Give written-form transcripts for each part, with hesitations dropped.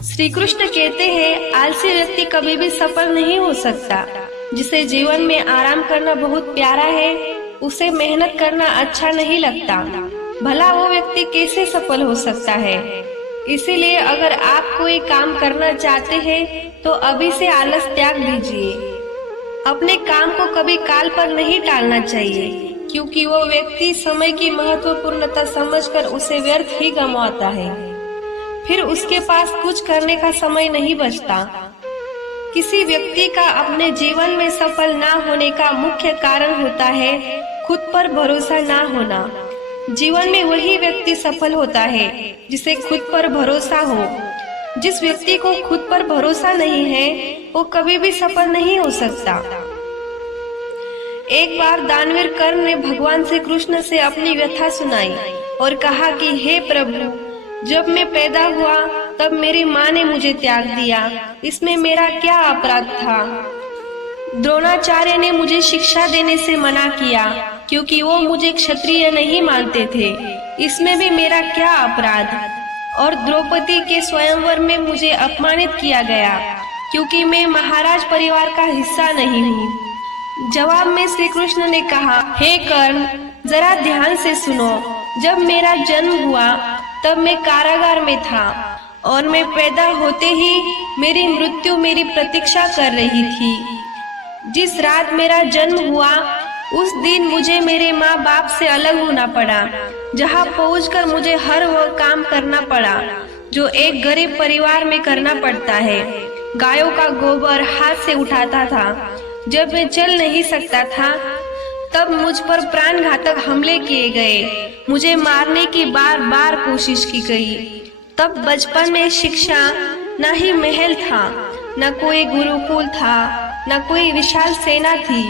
श्री कृष्ण कहते हैं, आलसी व्यक्ति कभी भी सफल नहीं हो सकता। जिसे जीवन में आराम करना बहुत प्यारा है, उसे मेहनत करना अच्छा नहीं लगता। भला वो व्यक्ति कैसे सफल हो सकता है। इसीलिए अगर आप कोई काम करना चाहते हैं तो अभी से आलस त्याग दीजिए। अपने काम को कभी काल पर नहीं टालना चाहिए, क्योंकि वो व्यक्ति समय की महत्वपूर्णता समझकर उसे व्यर्थ ही गंवाता है। फिर उसके पास कुछ करने का समय नहीं बचता। किसी व्यक्ति का अपने जीवन में सफल ना होने का मुख्य कारण होता है खुद पर भरोसा ना होना। जीवन में वही व्यक्ति सफल होता है जिसे खुद पर भरोसा हो। जिस व्यक्ति को खुद पर भरोसा नहीं है, वो कभी भी सफल नहीं हो सकता। एक बार दानवीर कर्ण ने भगवान श्री कृष्ण से अपनी व्यथा सुनाई और कहा कि हे प्रभु, जब मैं पैदा हुआ तब मेरी माँ ने मुझे त्याग दिया। इसमें मेरा क्या अपराध था। द्रोणाचार्य ने मुझे शिक्षा देने से मना किया क्योंकि वो मुझे क्षत्रिय नहीं मानते थे। इसमें भी मेरा क्या अपराध। और द्रौपदी के स्वयंवर में मुझे अपमानित किया गया क्योंकि मैं महाराज परिवार का हिस्सा नहीं हूँ। जवाब में श्री कृष्ण ने कहा, हे कर्ण, जरा ध्यान से सुनो। जब मेरा जन्म हुआ तब मैं कारागार में था और मैं पैदा होते ही मेरी मृत्यु मेरी प्रतीक्षा कर रही थी। जिस रात मेरा जन्म हुआ उस दिन मुझे मेरे माँ बाप से अलग होना पड़ा, जहाँ पहुँचकर मुझे हर वो काम करना पड़ा जो एक गरीब परिवार में करना पड़ता है। गायों का गोबर हाथ से उठाता था। जब मैं चल नहीं सकता था तब मुझ पर प्राणघातक हमले किए गए। मुझे मारने की बार बार कोशिश की गई। तब बचपन में शिक्षा न ही महल था, न कोई गुरुकुल था, न कोई विशाल सेना थी।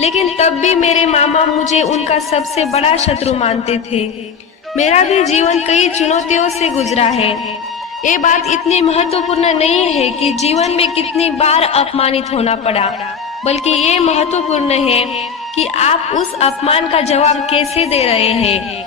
लेकिन तब भी मेरे मामा मुझे उनका सबसे बड़ा शत्रु मानते थे। मेरा भी जीवन कई चुनौतियों से गुजरा है। ये बात इतनी महत्वपूर्ण नहीं है कि जीवन में कितनी बार अपमानित होना पड़ा, बल्कि ये महत्वपूर्ण है कि आप उस अपमान का जवाब कैसे दे रहे हैं।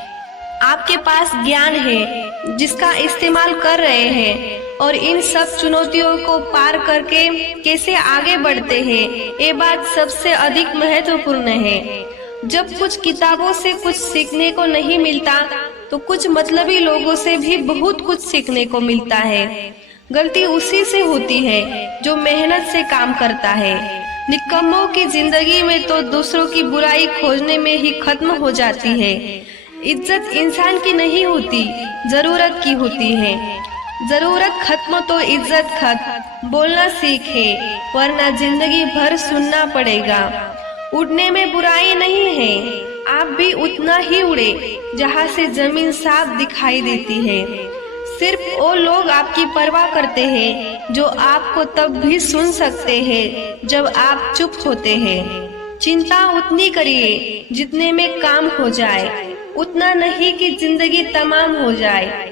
आपके पास ज्ञान है जिसका इस्तेमाल कर रहे हैं और इन सब चुनौतियों को पार करके कैसे आगे बढ़ते हैं, ये बात सबसे अधिक महत्वपूर्ण है। जब कुछ किताबों से कुछ सीखने को नहीं मिलता तो कुछ मतलबी लोगों से भी बहुत कुछ सीखने को मिलता है। गलती उसी से होती है जो मेहनत से काम करता है। निकम्मों की जिंदगी में तो दूसरों की बुराई खोजने में ही खत्म हो जाती है। इज्जत इंसान की नहीं होती, जरूरत की होती है। जरूरत खत्म तो इज्जत खत्म। बोलना सीखे, वरना जिंदगी भर सुनना पड़ेगा। उड़ने में बुराई नहीं है, आप भी उतना ही उड़े जहाँ से जमीन साफ दिखाई देती है। सिर्फ वो लोग आपकी परवाह करते हैं जो आपको तब भी सुन सकते हैं जब आप चुप होते हैं। चिंता उतनी करिए जितने में काम हो जाए, उतना नहीं कि जिंदगी तमाम हो जाए।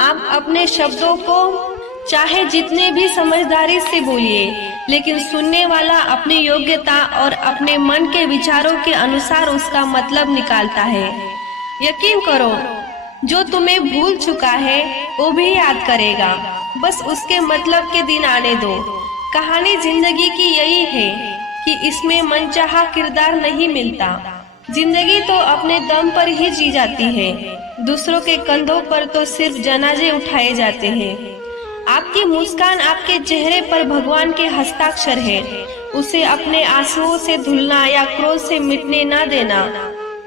आप अपने शब्दों को चाहे जितने भी समझदारी से बोलिए, लेकिन सुनने वाला अपनी योग्यता और अपने मन के विचारों के अनुसार उसका मतलब निकालता है। यकीन करो, जो तुम्हें भूल चुका है वो भी याद करेगा। बस उसके मतलब के दिन आने दो। कहानी जिंदगी की यही है कि इसमें मनचाहा किरदार नहीं मिलता। जिंदगी तो अपने दम पर ही जी जाती है। दूसरों के कंधों पर तो सिर्फ जनाजे उठाए जाते हैं। आपकी मुस्कान आपके चेहरे पर भगवान के हस्ताक्षर है। उसे अपने आंसुओं से धुलना या क्रोध से मिटने ना देना।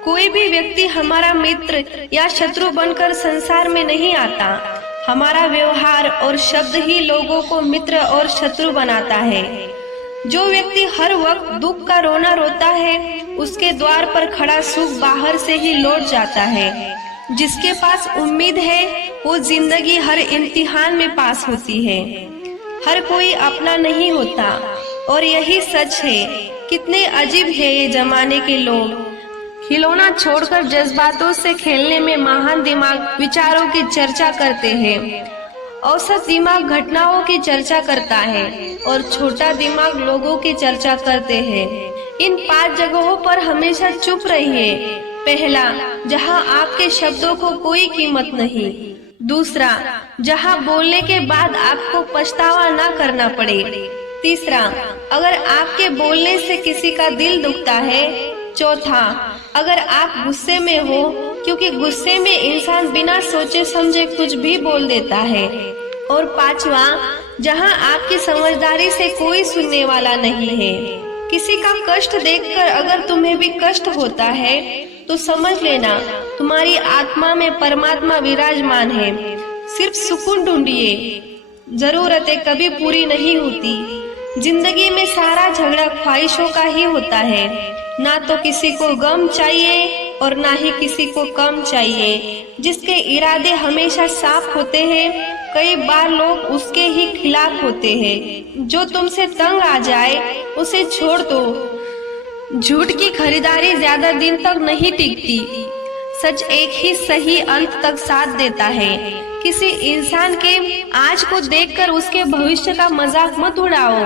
कोई भी व्यक्ति हमारा मित्र या शत्रु बनकर संसार में नहीं आता। हमारा व्यवहार और शब्द ही लोगों को मित्र और शत्रु बनाता है। जो व्यक्ति हर वक्त दुख का रोना रोता है, उसके द्वार पर खड़ा सुख बाहर से ही लौट जाता है। जिसके पास उम्मीद है वो जिंदगी हर इम्तिहान में पास होती है। हर कोई अपना नहीं होता और यही सच है। कितने अजीब है ये जमाने के लोग। खिलौना छोड़कर जज्बातों से खेलने में महान दिमाग विचारों की चर्चा करते हैं। औसत दिमाग घटनाओं की चर्चा करता है और छोटा दिमाग लोगों की चर्चा करते हैं। इन 5 जगहों पर हमेशा चुप रहिए। पहला, जहां आपके शब्दों को कोई कीमत नहीं। दूसरा, जहाँ बोलने के बाद आपको पछतावा ना करना पड़े। तीसरा, अगर आपके बोलने से किसी का दिल दुखता है। चौथा, अगर आप गुस्से में हो, क्योंकि गुस्से में इंसान बिना सोचे समझे कुछ भी बोल देता है। और पांचवा, जहाँ आपकी समझदारी से कोई सुनने वाला नहीं है। किसी का कष्ट देखकर अगर तुम्हें भी कष्ट होता है तो समझ लेना तुम्हारी आत्मा में परमात्मा विराजमान है। सिर्फ सुकून ढूंढिए, जरूरतें कभी पूरी नहीं होती। जिंदगी में सारा झगड़ा ख्वाहिशों का ही होता है। ना तो किसी को गम चाहिए और ना ही किसी को कम चाहिए। जिसके इरादे हमेशा साफ होते हैं, कई बार लोग उसके ही खिलाफ होते हैं। जो तुमसे तंग आ जाए उसे छोड़ दो। झूठ की खरीदारी ज्यादा दिन तक नहीं टिकती। सच एक ही सही अंत तक साथ देता है। किसी इंसान के आज को देखकर उसके भविष्य का मजाक मत उड़ाओ,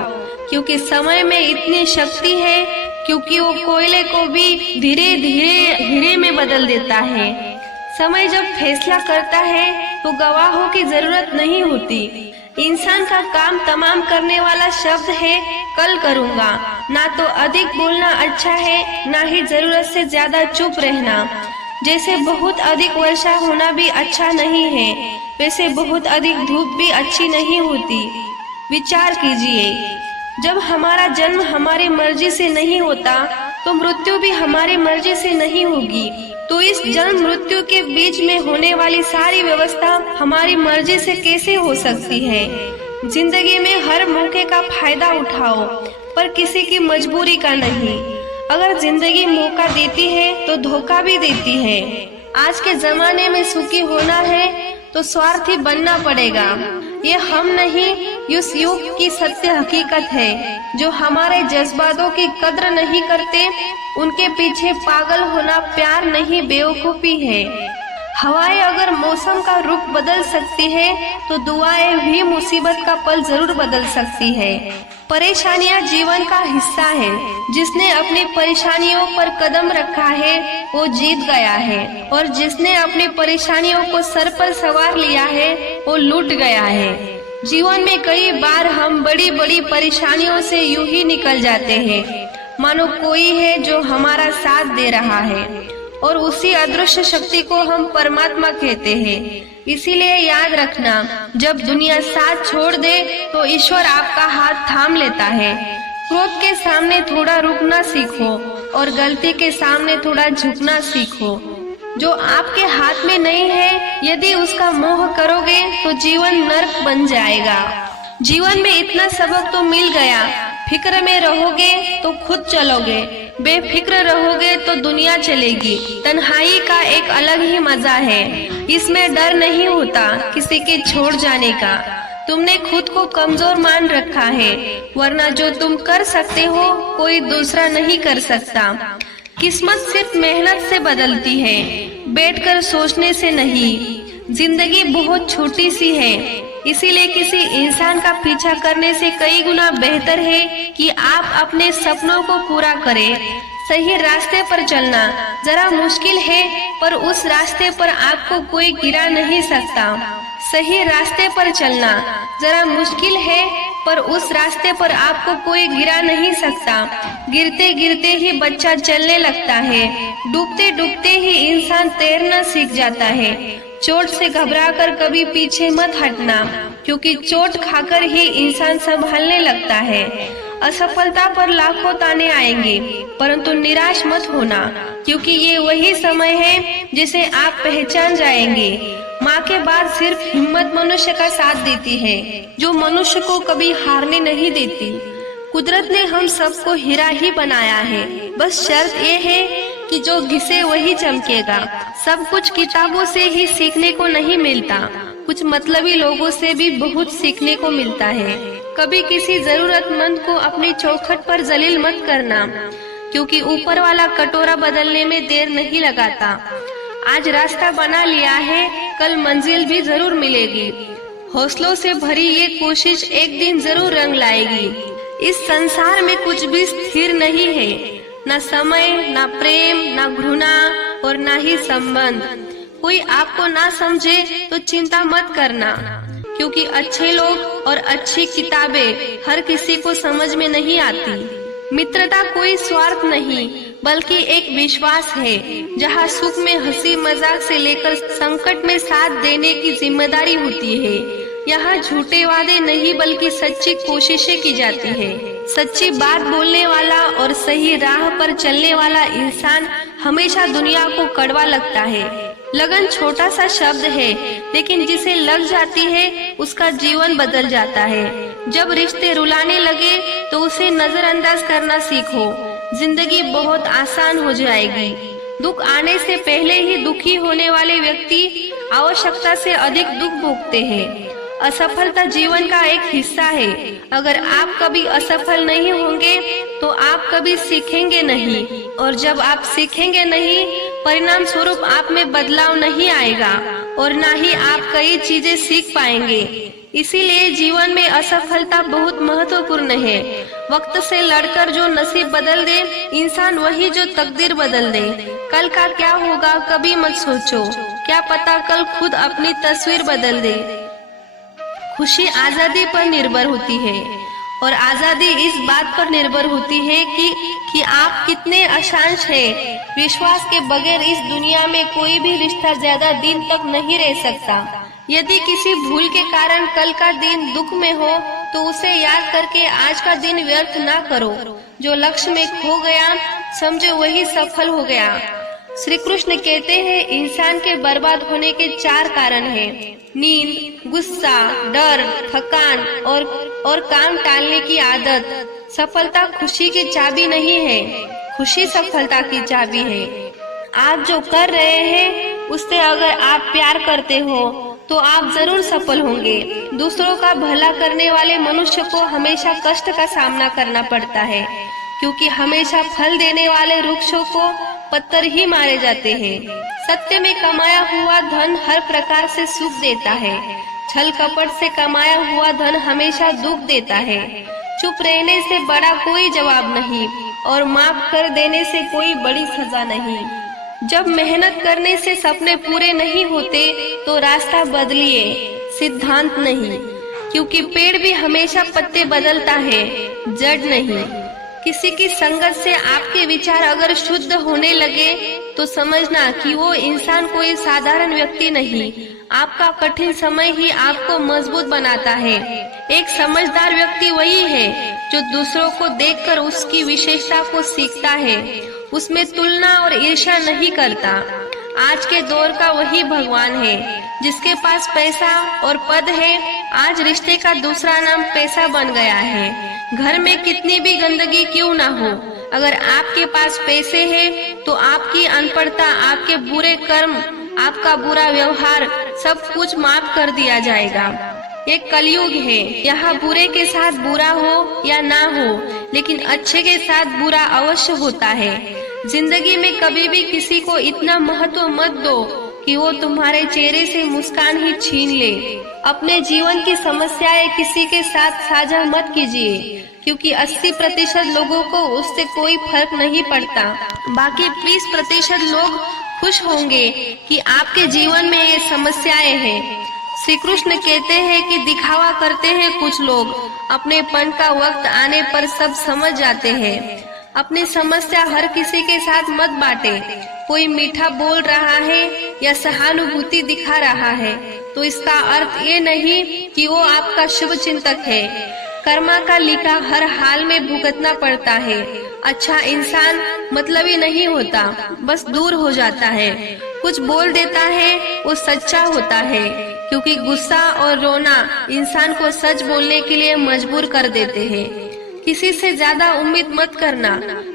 क्योंकि समय में इतनी शक्ति है, क्योंकि वो कोयले को भी धीरे धीरे हीरे में बदल देता है। समय जब फैसला करता है तो गवाहों की जरूरत नहीं होती। इंसान का काम तमाम करने वाला शब्द है कल करूँगा। ना तो अधिक बोलना अच्छा है, ना ही जरूरत से ज्यादा चुप रहना। जैसे बहुत अधिक वर्षा होना भी अच्छा नहीं है, वैसे बहुत अधिक धूप भी अच्छी नहीं होती। विचार कीजिए, जब हमारा जन्म हमारी मर्जी से नहीं होता तो मृत्यु भी हमारी मर्जी से नहीं होगी। तो इस जन्म मृत्यु के बीच में होने वाली सारी व्यवस्था हमारी मर्जी से कैसे हो सकती है। जिंदगी में हर मौके का फायदा उठाओ, पर किसी की मजबूरी का नहीं। अगर जिंदगी मौका देती है तो धोखा भी देती है। आज के जमाने में सुखी होना है तो स्वार्थी बनना पड़ेगा। ये हम नहीं, इस युग की सत्य हकीकत है। जो हमारे जज्बातों की कद्र नहीं करते, उनके पीछे पागल होना प्यार नहीं बेवकूफी है। हवाएं अगर मौसम का रुख बदल सकती है तो दुआएं भी मुसीबत का पल जरूर बदल सकती है। परेशानियां जीवन का हिस्सा है। जिसने अपनी परेशानियों पर कदम रखा है वो जीत गया है, और जिसने अपनी परेशानियों को सर पर सवार लिया है वो लूट गया है। जीवन में कई बार हम बड़ी बड़ी परेशानियों से यूं ही निकल जाते हैं, मानो कोई है जो हमारा साथ दे रहा है, और उसी अदृश्य शक्ति को हम परमात्मा कहते हैं। इसीलिए याद रखना, जब दुनिया साथ छोड़ दे तो ईश्वर आपका हाथ थाम लेता है। क्रोध के सामने थोड़ा रुकना सीखो और गलती के सामने थोड़ा झुकना सीखो। जो आपके हाथ में नहीं है, यदि उसका मोह करोगे तो जीवन नर्क बन जाएगा। जीवन में इतना सबक तो मिल गया, फिक्र में रहोगे तो खुद चलोगे, बेफिक्र रहोगे तो दुनिया चलेगी। तन्हाई का एक अलग ही मजा है। इसमें डर नहीं होता किसी के छोड़ जाने का। तुमने खुद को कमजोर मान रखा है, वरना जो तुम कर सकते हो कोई दूसरा नहीं कर सकता। किस्मत सिर्फ मेहनत से बदलती है, बैठकर सोचने से नहीं। जिंदगी बहुत छोटी सी है, इसीलिए किसी इंसान का पीछा करने से कई गुना बेहतर है कि आप अपने सपनों को पूरा करें। सही रास्ते पर चलना जरा मुश्किल है, पर उस रास्ते पर आपको कोई गिरा नहीं सकता। सही रास्ते पर चलना जरा मुश्किल है, पर उस रास्ते पर आपको कोई गिरा नहीं सकता। गिरते गिरते ही बच्चा चलने लगता है, डूबते डूबते ही इंसान तैरना सीख जाता है। चोट से घबराकर कभी पीछे मत हटना, क्योंकि चोट खाकर ही इंसान संभालने लगता है। असफलता पर लाखों ताने आएंगे, परंतु निराश मत होना, क्योंकि ये वही समय है जिसे आप पहचान जाएंगे। माँ के बाद सिर्फ हिम्मत मनुष्य का साथ देती है, जो मनुष्य को कभी हारने नहीं देती। कुदरत ने हम सबको हीरा ही बनाया है, बस शर्त ये है कि जो घिसे वही चमकेगा। सब कुछ किताबों से ही सीखने को नहीं मिलता, कुछ मतलबी लोगों से भी बहुत सीखने को मिलता है। कभी किसी जरूरतमंद को अपनी चौखट पर जलील मत करना, क्योंकि ऊपर वाला कटोरा बदलने में देर नहीं लगाता। आज रास्ता बना लिया है, कल मंजिल भी जरूर मिलेगी। हौसलों से भरी ये कोशिश एक दिन जरूर रंग लाएगी। इस संसार में कुछ भी स्थिर नहीं है, न समय, न प्रेम, न घृणा और न ही संबंध। कोई आपको ना समझे तो चिंता मत करना, क्योंकि अच्छे लोग और अच्छी किताबें हर किसी को समझ में नहीं आती। मित्रता कोई स्वार्थ नहीं बल्कि एक विश्वास है, जहाँ सुख में हंसी मजाक से लेकर संकट में साथ देने की जिम्मेदारी होती है। यहाँ झूठे वादे नहीं बल्कि सच्ची कोशिशें की जाती है। सच्ची बात बोलने वाला और सही राह पर चलने वाला इंसान हमेशा दुनिया को कड़वा लगता है। लगन छोटा सा शब्द है, लेकिन जिसे लग जाती है उसका जीवन बदल जाता है। जब रिश्ते रुलाने लगे तो उसे नजरअंदाज करना सीखो, जिंदगी बहुत आसान हो जाएगी। दुख आने से पहले ही दुखी होने वाले व्यक्ति आवश्यकता से अधिक दुख भोगते हैं। असफलता जीवन का एक हिस्सा है। अगर आप कभी असफल नहीं होंगे तो आप कभी सीखेंगे नहीं, और जब आप सीखेंगे नहीं, परिणाम स्वरूप आप में बदलाव नहीं आएगा और ना ही आप कई चीजें सीख पाएंगे। इसीलिए जीवन में असफलता बहुत महत्वपूर्ण है। वक्त से लड़कर जो नसीब बदल दे, इंसान वही जो तकदीर बदल दे। कल का क्या होगा कभी मत सोचो, क्या पता कल खुद अपनी तस्वीर बदल दे। खुशी आजादी पर निर्भर होती है, और आजादी इस बात पर निर्भर होती है कि आप कितने अशांत हैं। विश्वास के बगैर इस दुनिया में कोई भी रिश्ता ज्यादा दिन तक नहीं रह सकता। यदि किसी भूल के कारण कल का दिन दुख में हो तो उसे याद करके आज का दिन व्यर्थ ना करो। जो लक्ष्य में खो गया समझो वही सफल हो गया। श्री कृष्ण कहते हैं, इंसान के बर्बाद होने के 4 कारण हैं: नींद, गुस्सा, डर, थकान और काम टालने की आदत। सफलता खुशी की चाबी नहीं है, खुशी सफलता की चाबी है। आप जो कर रहे हैं उससे अगर आप प्यार करते हो तो आप जरूर सफल होंगे। दूसरों का भला करने वाले मनुष्य को हमेशा कष्ट का सामना करना पड़ता है, क्योंकि हमेशा फल देने वाले वृक्षों को पत्थर ही मारे जाते हैं। सत्य में कमाया हुआ धन हर प्रकार से सुख देता है, छल कपट से कमाया हुआ धन हमेशा दुख देता है। चुप रहने से बड़ा कोई जवाब नहीं, और माफ कर देने से कोई बड़ी सजा नहीं। जब मेहनत करने से सपने पूरे नहीं होते तो रास्ता बदलिए, सिद्धांत नहीं, क्योंकि पेड़ भी हमेशा पत्ते बदलता है, जड़ नहीं। किसी की संगत से आपके विचार अगर शुद्ध होने लगे तो समझना कि वो इंसान कोई साधारण व्यक्ति नहीं। आपका कठिन समय ही आपको मजबूत बनाता है। एक समझदार व्यक्ति वही है जो दूसरों को देखकर उसकी विशेषता को सीखता है, उसमें तुलना और ईर्ष्या नहीं करता। आज के दौर का वही भगवान है जिसके पास पैसा और पद है। आज रिश्ते का दूसरा नाम पैसा बन गया है। घर में कितनी भी गंदगी क्यों ना हो, अगर आपके पास पैसे हैं तो आपकी अनपढ़ता, आपके बुरे कर्म, आपका बुरा व्यवहार सब कुछ माफ कर दिया जाएगा। ये कलयुग है, यहाँ बुरे के साथ बुरा हो या ना हो, लेकिन अच्छे के साथ बुरा अवश्य होता है। जिंदगी में कभी भी किसी को इतना महत्व मत दो कि वो तुम्हारे चेहरे से मुस्कान ही छीन ले। अपने जीवन की समस्याएं किसी के साथ साझा मत कीजिए, क्योंकि 80% लोगों को उससे कोई फर्क नहीं पड़ता। बाकी 20% लोग खुश होंगे कि आपके जीवन में ये समस्याएं हैं। श्री कृष्ण कहते हैं कि दिखावा करते हैं कुछ लोग, अपने पन का वक्त आने पर सब समझ जाते हैं। अपनी समस्या हर किसी के साथ मत बांटे। कोई मीठा बोल रहा है या सहानुभूति दिखा रहा है तो इसका अर्थ ये नहीं कि वो आपका शुभ चिंतक है। कर्मा का लिखा हर हाल में भुगतना पड़ता है। अच्छा इंसान मतलबी नहीं होता, बस दूर हो जाता है। कुछ बोल देता है वो सच्चा होता है, क्योंकि गुस्सा और रोना इंसान को सच बोलने के लिए मजबूर कर देते हैं। किसी से ज्यादा उम्मीद मत करना,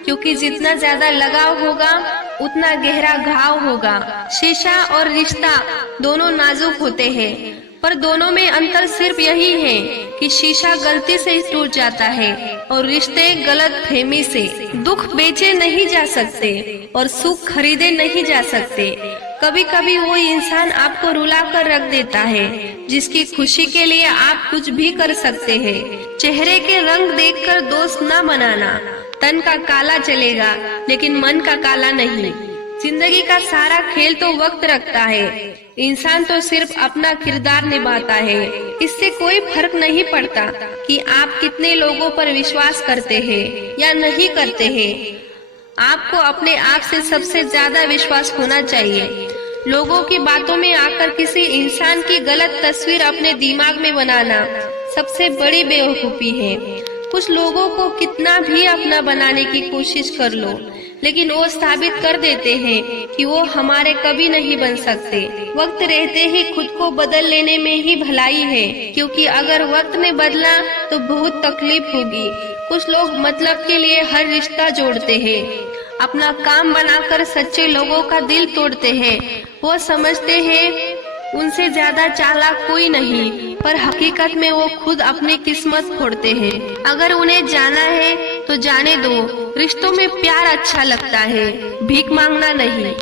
क्योंकि जितना ज्यादा लगाव होगा उतना गहरा घाव होगा। शीशा और रिश्ता दोनों नाजुक होते हैं, पर दोनों में अंतर सिर्फ यही है कि शीशा गलती से टूट जाता है और रिश्ते गलत फहमी से। दुख बेचे नहीं जा सकते और सुख खरीदे नहीं जा सकते। कभी कभी वो इंसान आपको रुला कर रख देता है जिसकी खुशी के लिए आप कुछ भी कर सकते हैं। चेहरे के रंग देखकर दोस्त न बनाना। तन का काला चलेगा लेकिन मन का काला नहीं। जिंदगी का सारा खेल तो वक्त रखता है, इंसान तो सिर्फ अपना किरदार निभाता है। इससे कोई फर्क नहीं पड़ता कि आप कितने लोगों पर विश्वास करते हैं या नहीं करते हैं। आपको अपने आप से सबसे ज्यादा विश्वास होना चाहिए। लोगों की बातों में आकर किसी इंसान की गलत तस्वीर अपने दिमाग में बनाना सबसे बड़ी बेवकूफी है। कुछ लोगों को कितना भी अपना बनाने की कोशिश कर लो, लेकिन वो साबित कर देते हैं कि वो हमारे कभी नहीं बन सकते। वक्त रहते ही खुद को बदल लेने में ही भलाई है, क्योंकि अगर वक्त ने बदला तो बहुत तकलीफ होगी। कुछ लोग मतलब के लिए हर रिश्ता जोड़ते हैं, अपना काम बनाकर सच्चे लोगों का दिल तोड़ते हैं। वो समझते हैं उनसे ज्यादा चालाक कोई नहीं, पर हकीकत में वो खुद अपनी किस्मत फोड़ते हैं। अगर उन्हें जाना है तो जाने दो। रिश्तों में प्यार अच्छा लगता है, भीख मांगना नहीं।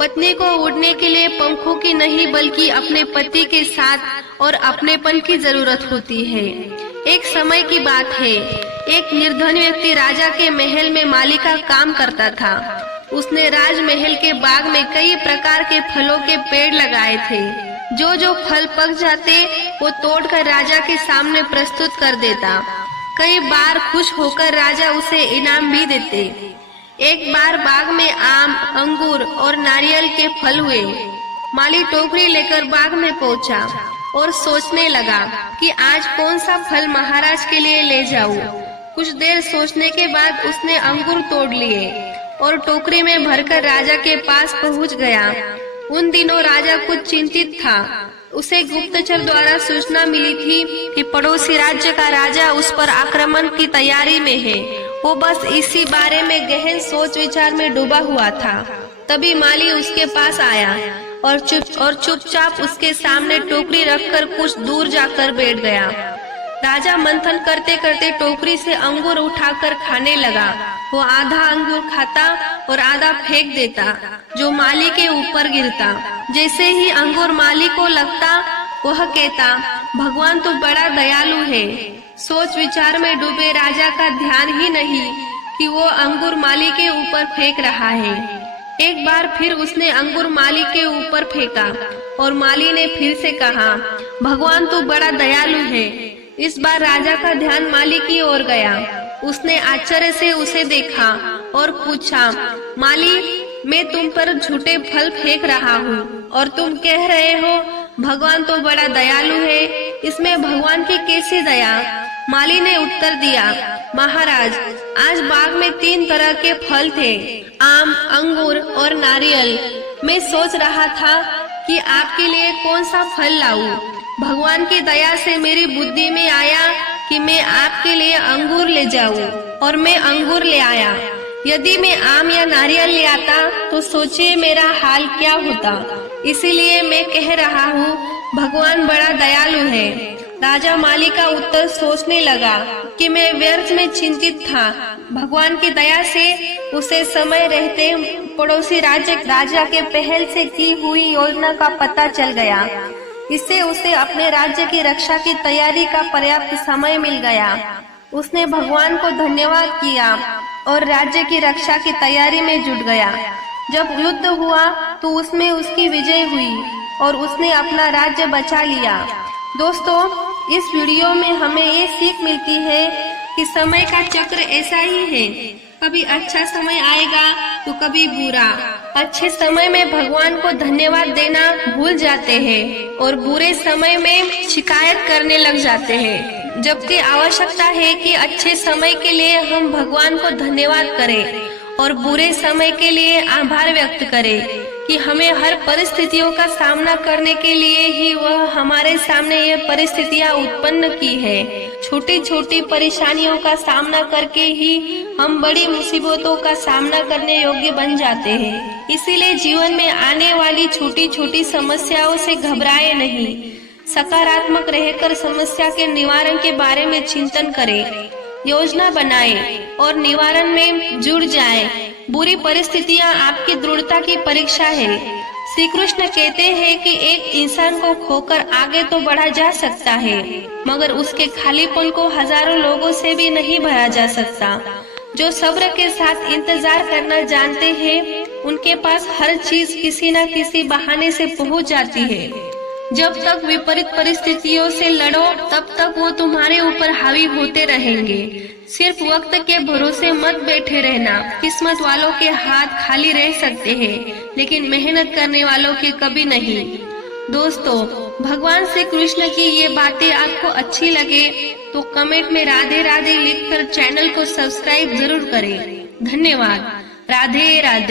पत्नी को उड़ने के लिए पंखों की नहीं बल्कि अपने पति के साथ और अपनेपन की जरूरत होती है। एक समय की बात है, एक निर्धन व्यक्ति राजा के महल में माली का काम करता था। उसने राजमहल के बाग में कई प्रकार के फलों के पेड़ लगाए थे। जो जो फल पक जाते वो तोड़कर राजा के सामने प्रस्तुत कर देता। कई बार खुश होकर राजा उसे इनाम भी देते। एक बार बाग में आम, अंगूर और नारियल के फल हुए। माली टोकरी लेकर बाग में पहुंचा और सोचने लगा कि आज कौन सा फल महाराज के लिए ले जाऊं। कुछ देर सोचने के बाद उसने अंगूर तोड़ लिए और टोकरी में भरकर राजा के पास पहुंच गया। उन दिनों राजा कुछ चिंतित था। उसे गुप्तचर द्वारा सूचना मिली थी कि पड़ोसी राज्य का राजा उस पर आक्रमण की तैयारी में है। वो बस इसी बारे में गहन सोच विचार में डूबा हुआ था। तभी माली उसके पास आया और चुपचाप उसके सामने टोकरी रखकर कुछ दूर जाकर बैठ गया। राजा मंथन करते करते टोकरी से अंगूर उठाकर खाने लगा। वो आधा अंगूर खाता और आधा फेंक देता, जो माली के ऊपर गिरता। जैसे ही अंगूर माली को लगता, वह कहता, भगवान तो बड़ा दयालु है। सोच विचार में डूबे राजा का ध्यान ही नहीं कि वो अंगूर माली के ऊपर फेंक रहा है। एक बार फिर उसने अंगूर माली के ऊपर फेंका और माली ने फिर से कहा, भगवान तो बड़ा दयालु है। इस बार राजा का ध्यान माली की ओर गया। उसने आश्चर्य से उसे देखा और पूछा, माली, मैं तुम पर झूठे फल फेंक रहा हूँ और तुम कह रहे हो भगवान तो बड़ा दयालु है। इसमें भगवान की कैसी दया? माली ने उत्तर दिया, महाराज, आज बाग में 3 तरह के फल थे, आम, अंगूर और नारियल। मैं सोच रहा था कि आपके लिए कौन सा फल लाऊं। भगवान की दया से मेरी बुद्धि में आया कि मैं आपके लिए अंगूर ले जाऊं, और मैं अंगूर ले आया। यदि मैं आम या नारियल ले आता तो सोचिए मेरा हाल क्या होता। इसीलिए मैं कह रहा हूँ, भगवान बड़ा दयालु है। राजा माली का उत्तर सोचने लगा कि मैं व्यर्थ में चिंतित था। भगवान की दया से उसे समय रहते पड़ोसी राजा के पहल से की हुई योजना का पता चल गया। इससे उसे अपने राज्य की रक्षा की तैयारी का पर्याप्त समय मिल गया। उसने भगवान को धन्यवाद किया और राज्य की रक्षा की तैयारी में जुट गया। जब युद्ध हुआ तो उसमें उसकी विजय हुई और उसने अपना राज्य बचा लिया। दोस्तों, इस वीडियो में हमें ये सीख मिलती है कि समय का चक्र ऐसा ही है, कभी अच्छा समय आएगा तो कभी बुरा। अच्छे समय में भगवान को धन्यवाद देना भूल जाते हैं और बुरे समय में शिकायत करने लग जाते हैं, जबकि आवश्यकता है कि अच्छे समय के लिए हम भगवान को धन्यवाद करें और बुरे समय के लिए आभार व्यक्त करें कि हमें हर परिस्थितियों का सामना करने के लिए ही वह हमारे सामने ये परिस्थितियां उत्पन्न की है। छोटी छोटी परेशानियों का सामना करके ही हम बड़ी मुसीबतों का सामना करने योग्य बन जाते हैं। इसीलिए जीवन में आने वाली छोटी छोटी समस्याओं से घबराए नहीं, सकारात्मक रहकर समस्या के निवारण के बारे में चिंतन करें, योजना बनाएं और निवारण में जुड़ जाएं। बुरी परिस्थितियां आपकी दृढ़ता की परीक्षा है। श्री कृष्ण कहते हैं कि एक इंसान को खोकर आगे तो बढ़ा जा सकता है, मगर उसके खालीपन को हजारों लोगों से भी नहीं भरा जा सकता। जो सब्र के साथ इंतजार करना जानते हैं उनके पास हर चीज किसी न किसी बहाने से पहुंच जाती है। जब तक विपरीत परिस्थितियों से लड़ो तब तक वो तुम्हारे ऊपर हावी होते रहेंगे। सिर्फ वक्त के भरोसे मत बैठे रहना। किस्मत वालों के हाथ खाली रह सकते हैं, लेकिन मेहनत करने वालों के कभी नहीं। दोस्तों, भगवान श्री कृष्ण की ये बातें आपको अच्छी लगे तो कमेंट में राधे राधे लिखकर चैनल को सब्सक्राइब जरूर करें। धन्यवाद। राधे राधे।